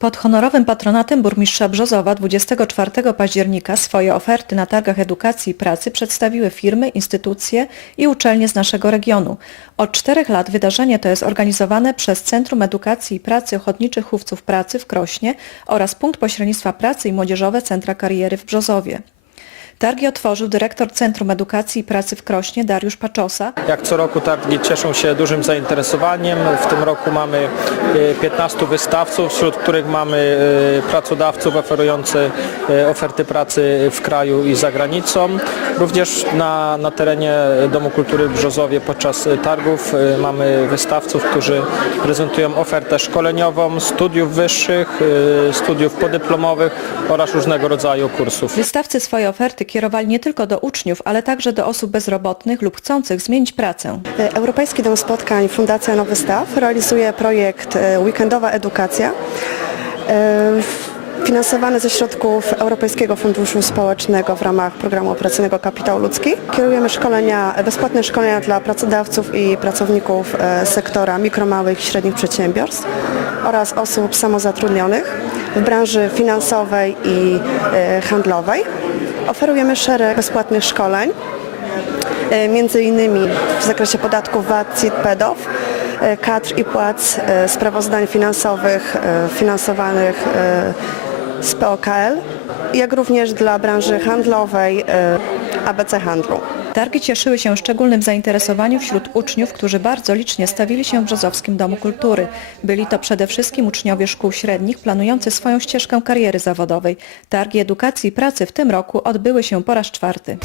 Pod honorowym patronatem burmistrza Brzozowa 24 października swoje oferty na targach edukacji i pracy przedstawiły firmy, instytucje i uczelnie z naszego regionu. Od czterech lat wydarzenie to jest organizowane przez Centrum Edukacji i Pracy Ochotniczych Chówców Pracy w Krośnie oraz Punkt Pośrednictwa Pracy i Młodzieżowe Centra Kariery w Brzozowie. Targi otworzył dyrektor Centrum Edukacji i Pracy w Krośnie Dariusz Paczosa, Jak co roku targi cieszą się dużym zainteresowaniem. W tym roku mamy e, 15 wystawców, wśród których mamy e, pracodawców oferujących e, oferty pracy w kraju i za granicą. Również na, na terenie Domu Kultury w Brzozowie podczas targów mamy wystawców, którzy prezentują ofertę szkoleniową, studiów wyższych, studiów podyplomowych oraz różnego rodzaju kursów. Wystawcy swoje oferty kierowali nie tylko do uczniów, ale także do osób bezrobotnych lub chcących zmienić pracę. Europejski Dom Spotkań Fundacja Nowy Staw realizuje projekt e, Weekendowa Edukacja e, finansowany ze środków Europejskiego Funduszu Społecznego w ramach Programu Operacyjnego Kapitał Ludzki. Kierujemy szkolenia, bezpłatne szkolenia dla pracodawców i pracowników e, sektora mikro, małych i średnich przedsiębiorstw oraz osób samozatrudnionych w branży finansowej i handlowej. Oferujemy szereg bezpłatnych szkoleń e, między innymi w zakresie podatków VAT, CIT, PEDOW, e, kadr i płac, e, sprawozdań finansowych finansowanych z POKL, jak również dla branży handlowej ABC Handlu. Targi cieszyły się szczególnym zainteresowaniem wśród uczniów, którzy bardzo licznie stawili się w Brzozowskim Domu Kultury. Byli to przede wszystkim uczniowie szkół średnich planujący swoją ścieżkę kariery zawodowej. Targi edukacji i pracy w tym roku odbyły się po raz czwarty.